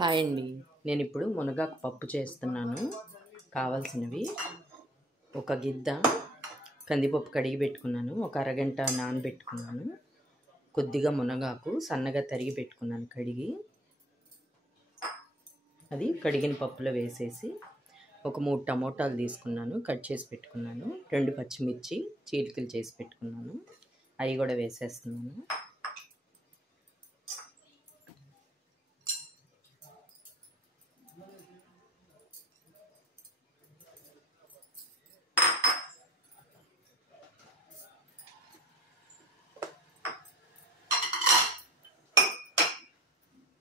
Hi అండి. నేను ఇప్పుడు మునగాకు పప్పు చేస్తున్నాను. కావాల్సినవి ఒక గిద్ద కందిపప్పు కడిగి పెట్టుకున్నాను, ఒక అరగంట నానబెట్టుకున్నాను, కొద్దిగా మునగాకు సన్నగా తరిగి పెట్టుకున్నాను కడిగి. అది కడిగిన పప్పులో వేసేసి ఒక 3 టమోటాలు తీసుకున్నాను, కట్ చేసి పెట్టుకున్నాను, 2 పచ్చిమిర్చి చీలికలు చేసి పెట్టుకున్నాను, అవి కూడా వేసేస్తున్నాను.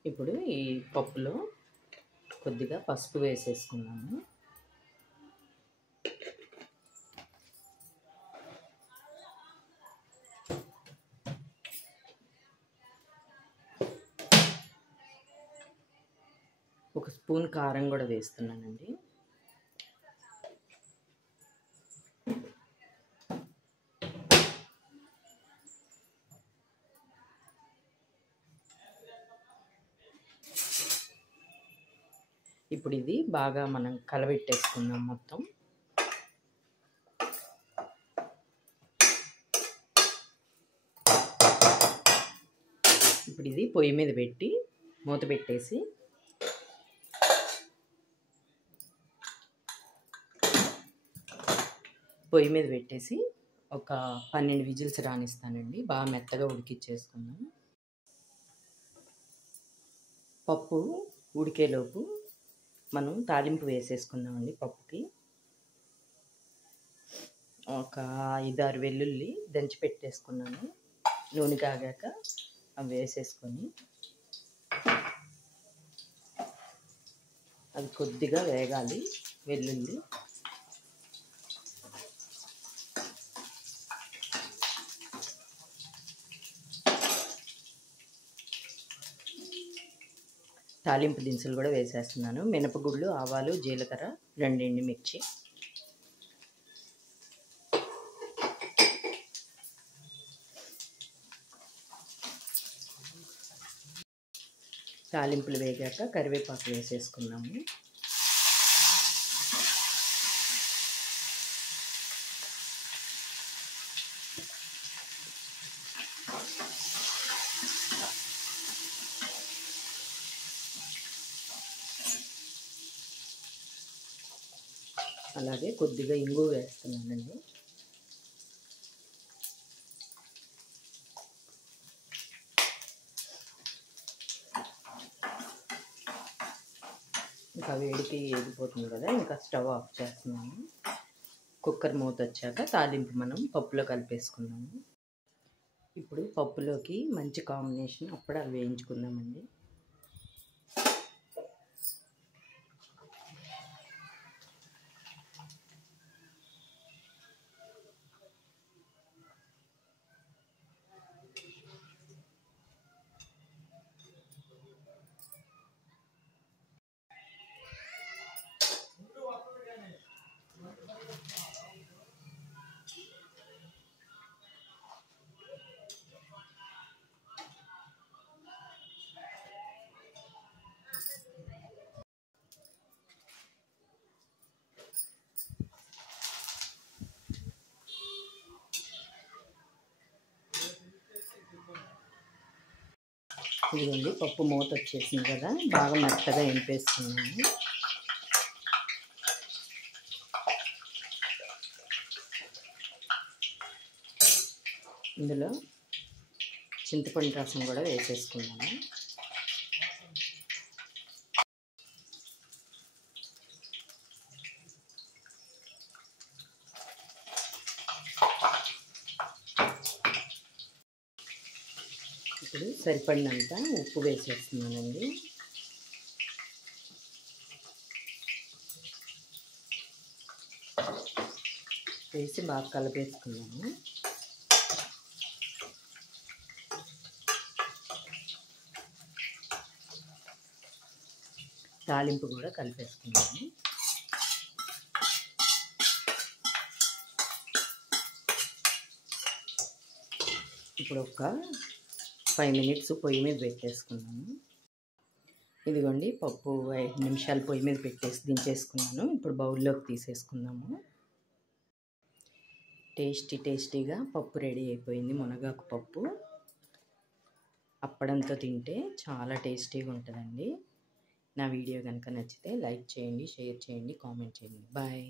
ఇప్పుడు ఈ పప్పులో కొద్దిగా పసుపు వేసేసుకున్నాను. ఒక స్పూన్ కారం కూడా వేస్తున్నానండి. ఇప్పుడు ఇది బాగా మనం కలబెట్టేసుకుందాం మొత్తం. ఇప్పుడు ఇది పొయ్యి మీద పెట్టి మూత పెట్టేసి ఒక 12 విజిల్స్ రానిస్తానండి. బాగా మెత్తగా ఉడికిచ్చేసుకుందాం. పప్పు ఉడికేలోపు మనం తాలింపు వేసేసుకుందామండి. పప్పుకి ఒక 5-6 వెల్లుల్లి దంచి పెట్టేసుకున్నాను. నూనె కాగాక అవి వేసేసుకొని అది కొద్దిగా వేగాలి. వెల్లుల్లి తాలింపు దినుసులు కూడా వేసేస్తున్నాను. మినపగుళ్ళు, ఆవాలు, జీలకర్ర, 2 ఎండుమిర్చి. తాలింపులు వేగాక కరివేపాకు వేసేసుకున్నాము. అలాగే కొద్దిగా ఇంగు వేస్తున్నానండి. ఇంకా వేడికి ఏగిపోతుంది కదా, ఇంకా స్టవ్ ఆఫ్ చేస్తున్నాను. కుక్కర్ మూత వచ్చాక తాలింపు మనం పప్పులో కలిపేసుకున్నాము. ఇప్పుడు పప్పులోకి మంచి కాంబినేషన్ అప్పడాలు వేయించుకుందామండి. ఇదిగోండి పప్పు మూత వచ్చేసింది కదా, బాగా మెత్తగా ఎంపేసుకున్నాము. ఇందులో చింతపండు రసం కూడా వేసేసుకున్నాము. ఇప్పుడు సరిపడినంత ఉప్పు వేసేస్తున్నానండి. వేసి బాగా కలిపేసుకున్నాము. తాలింపు కూడా కలిపేసుకున్నాము. ఇప్పుడు ఒక 5 మినిట్స్ పొయ్యి మీద పెట్టేసుకున్నాము. ఇదిగోండి పప్పు 5 నిమిషాలు పొయ్యి మీద పెట్టేసి దించేసుకున్నాను. ఇప్పుడు బౌల్లోకి తీసేసుకుందాము. టేస్టీగా పప్పు రెడీ అయిపోయింది. మునగాకు పప్పు అప్పడంతో తింటే చాలా టేస్టీగా ఉంటుందండి. నా వీడియో కనుక నచ్చితే లైక్ చేయండి, షేర్ చేయండి, కామెంట్ చేయండి. బాయ్.